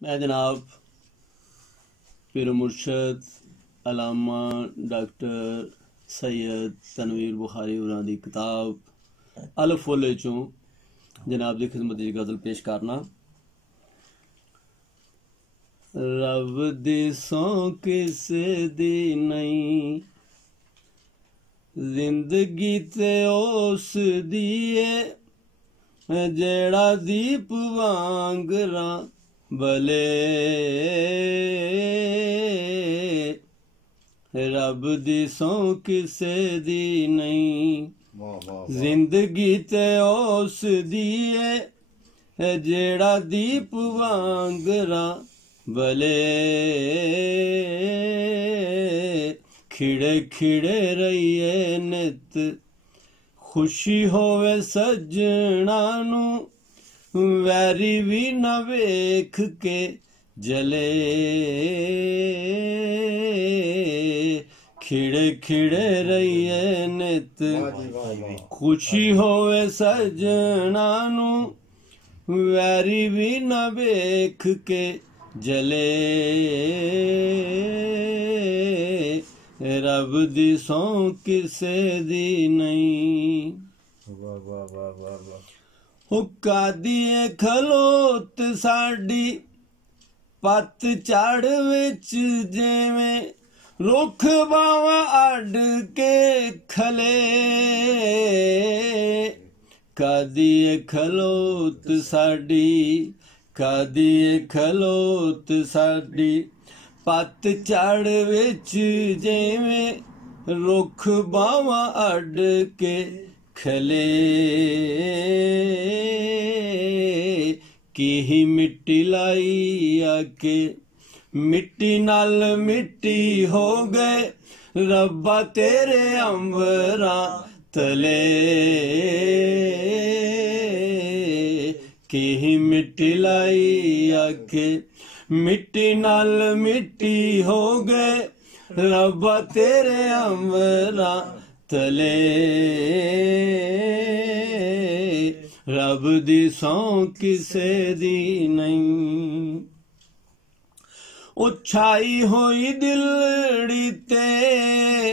मैं जनाब पीर मुर्शद अलामा डॉक्टर सैयद तनवीर बुखारी होरां दी किताब अल फुल चों जनाब दी खिदमत च गज़ल पेश करना। रब दी सौं किसे दी नहीं, जिंदगी ते उस दी ऐ जेड़ा दीप वांगरा भले। रब दी सौं किसे दी नहीं, जिंदगी ते उस दी ऐ जेड़ा दीप वांगरा भले। खिड़े खिड़े रहिए नित, खुशी होवे सजना नू, वैरी भी न वेख के जले। खिड़े खिड़े रहिए नित, खुशी होवे सजना नू, वैरी भी न वेख के जले। रब दी सौं किसे दी नहीं। हुक्का दिए खलोत साडी पत चढ़ विच जिवें, रुख बावा अड के खले। कदिए खलोत साडी, कदिए खलोत साडी पत चढ़ विच जिवें, रुख बावा अड के खले। की मिट्टी लाई आके मिट्टी नाल मिट्टी हो गए, रब्बा तेरे अंबरा तले। की मिट्टी लाई आके मिट्टी नाल मिट्टी हो गए, रब्बा तेरे अंबरा तले। रब दी सौं किसे दी नहीं। उछाई होई दिलड़ी ते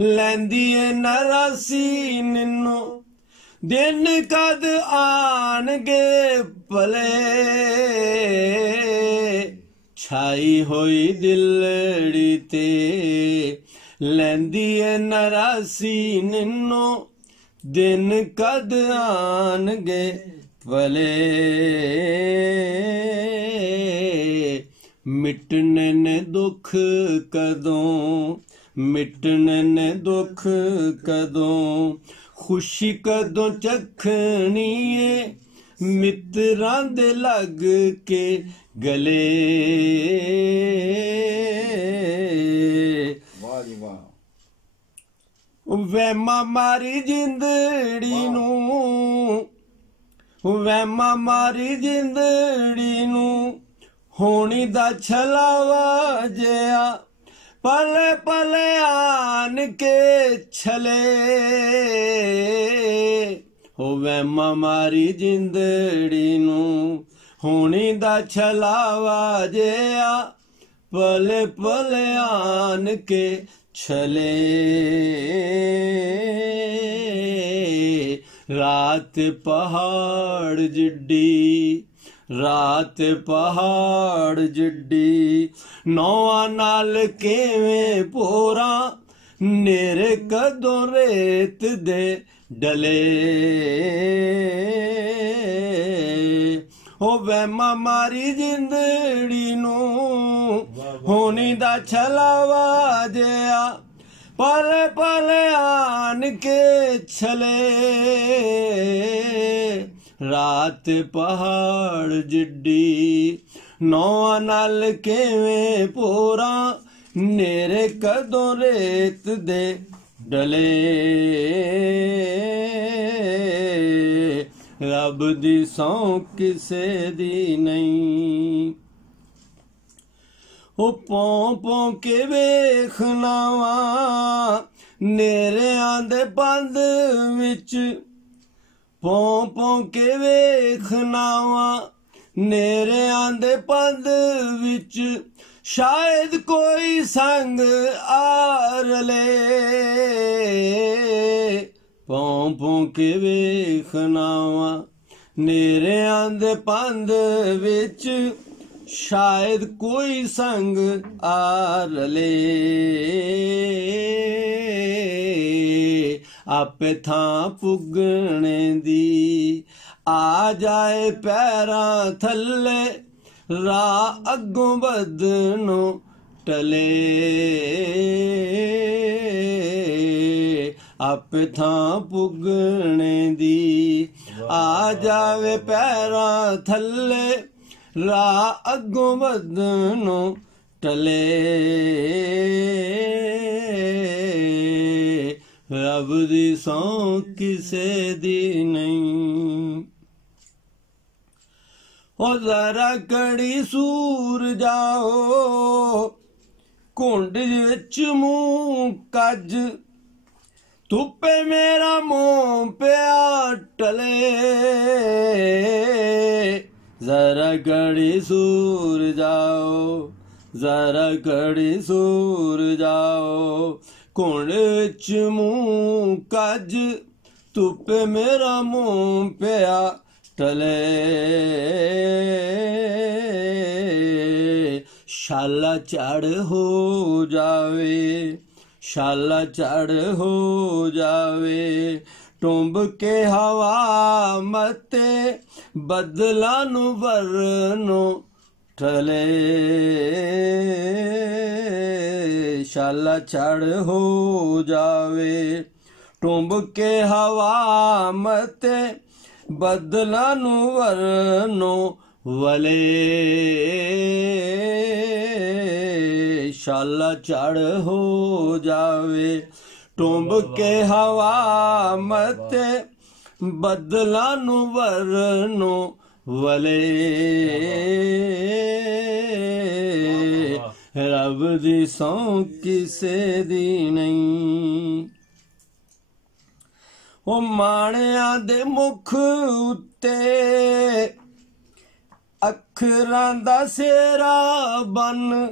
लैंदी नरासी निन्नो, दिन कद आनगे भले। छाई होई दिलड़ी ते लैंदी नरासी निन्नो, दिन कद आनगे भले। मिटने ने दुख कदों, मिटने ने दुख कदों, खुशी कदों चखनी है, मित्रां दे लग के गले। वैमा मारी जिंदड़ी नू, वैमा मारी जिंदड़ी नू, होनी दा छलावा जिया, पले पले आन के छले। हो वैमा मारी जिंदड़ी नू, होनी दा छलावा जिया, पले पले आन के छले। रात पहाड़ जिड्डी, रात पहाड़ जिड्डी, नौआ नाल केवें पोरा, नेरे कदों रेत दे डले। हो वैमा मारी जिंदड़ी नू, होनी दा छलावा जिया, पले पले आन के छले। रात पहाड़ जिड्डी, नौआ नाल केवें पोरा, नेरे कदों रेत दे डले। रब दी सौं किसे दी नहीं। ओ पौं पौं के वेखना वा नेरिਆਂ दे बंद विच, पौं पौं के वेखना वा ਨੇਰਿਆਂ ਦੇ ਪੰਧ ਵਿੱਚ ਸ਼ਾਇਦ ਕੋਈ ਸੰਗ ਆ ਰਲੇ ਭੌਂ ਭੌਂ ਕੇ ਵੇਖਣਾ ਵਾ ਨੇਰਿਆਂ ਦੇ ਪੰਧ ਵਿੱਚ ਸ਼ਾਇਦ ਕੋਈ ਸੰਗ ਆ ਰਲੇ ਆਪੇ ਥਾਂ ਪੁੱਗਣੇ ਦੀ ਆ ਜਾਏ ਪੈਰਾਂ ਥੱਲੇ ਰਾਹ ਅੱਗੋਂ ਵਧਣੋਂ ਟਲੇ ਆਪੇ ਥਾਂ ਪੁੱਗਣੇ ਦੀ ਆ ਜਾਵੇ ਪੈਰਾਂ ਥੱਲੇ ਰਾਹ ਅੱਗੋਂ ਵਧਣੋਂ ਟਲੇ ਰੱਬ ਦੀ ਸਹੁੰ ਕਿਸੇ ਦੀ ਨਹੀਂ ਹੋ ਜ਼ਰਾ ਕੜੀ ਸੂਰ ਜਾਓ ਘੁੰਡ ਵਿੱਚ ਮੂੰਹ ਕੱਜ ਧੁੱਪੇ ਮੇਰਾ ਮੂੰਹ ਪਿਆ ਟਲੇ ਜ਼ਰਾ ਕੜੀ ਸੂਰ ਜਾਓ ਜ਼ਰਾ ਕੜੀ ਸੂਰ ਜਾਓ ਘੁੰਡ ਵਿੱਚ ਮੂੰਹ ਕੱਜ ਧੁੱਪੇ ਮੇਰਾ ਮੂੰਹ ਪਿਆ ਟਲੇ ਸ਼ਾਲਾ ਝੜ ਹੋ ਜਾਵੇ ਸ਼ਾਲਾ ਝੜ ਹੋ ਜਾਵੇ ਟੁੰਬ ਕੇ ਹਵਾ ਮਤੇ ਬਦਲਾਂ ਨੂੰ ਵਰਨੋਂ ਟਲੇ ਸ਼ਾਲਾ ਝੜ ਹੋ ਜਾਵੇ ਟੁੰਬ ਕੇ ਹਵਾ ਮਤੇ ਬਦਲਾਂ ਨੂੰ ਵਰਨੋਂ ਵਲੇ ਸ਼ਾਲਾ ਝੜ ਹੋ ਜਾਵੇ ਟੁੰਬ ਕੇ ਹਵਾ ਮਤੇ ਬਦਲਾਂ ਨੂੰ ਵਰਨੋਂ ਵਲੇ ਰੱਬ ਦੀ ਸਹੁੰ ਕਿਸੇ ਦੀ ਨਹੀਂ ਉਹ ਮਾਣਿਆਂ ਦੇ ਮੁਖ ਉੱਤੇ ਅੱਖਰਾਂ ਦਾ ਸਿਹਰਾ ਬਨ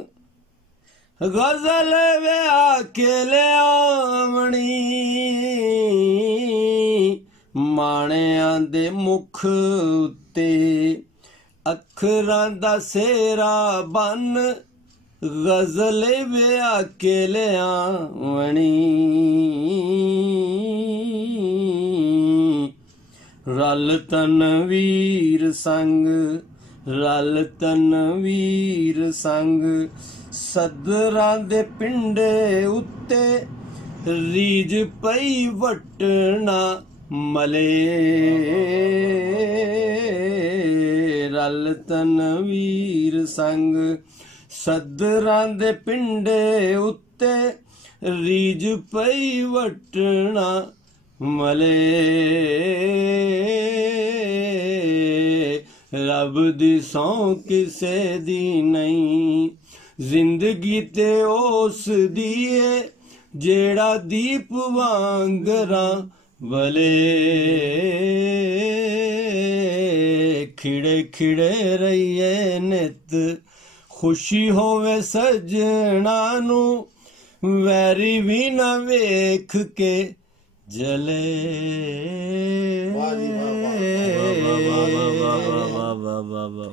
ਗਜ਼ਲ ਵਿਆਹ ਕੇ ਲਿਆਵਣੀ ਮਾਣਿਆਂ ਦੇ ਮੁਖ ਉੱਤੇ ਅੱਖਰਾਂ ਦਾ ਸਿਹਰਾ ਬਨ ਗਜ਼ਲ ਵਿਆਹ ਕੇ ਲਿਆਵਣੀ ਰਲ ਤਨਵੀਰ ਸੰਗ ਰਲ ਤਨਵੀਰ ਸੰਗ ਸਦਰਾਂ ਦੇ ਪਿੰਡੇ ਉੱਤੇ ਰੀਝ ਪਈ ਵਟਣਾ ਮਲੇ ਰਲ ਤਨਵੀਰ ਸੰਗ ਸਦਰਾਂ ਦੇ ਪਿੰਡੇ ਉੱਤੇ ਰੀਝ ਪਈ ਵਟਣਾ ਮਲੇ ਰੱਬ ਦੀ ਸਹੁੰ ਕਿਸੇ ਦੀ ਨਹੀਂ ਜ਼ਿੰਦਗੀ ਤੇ ਉਸ ਦੀ ਏ ਜਿਹੜਾ ਦੀਪ ਵਾਂਗਰਾਂ ਵਲੇ ਖਿੜੇ ਖਿੜੇ ਰਹੀਏ ਨਿਤ ਖੁਸ਼ੀ ਹੋਵੇ ਸਜਣਾ ਨੂੰ ਵੈਰੀ ਵੀ ਨਾ ਵੇਖ ਕੇ ਜਲੇ ਵਾਹ ਵਾਹ ਵਾਹ ਵਾਹ ਵਾਹ ਵਾਹ ਵਾਹ ਵਾਹ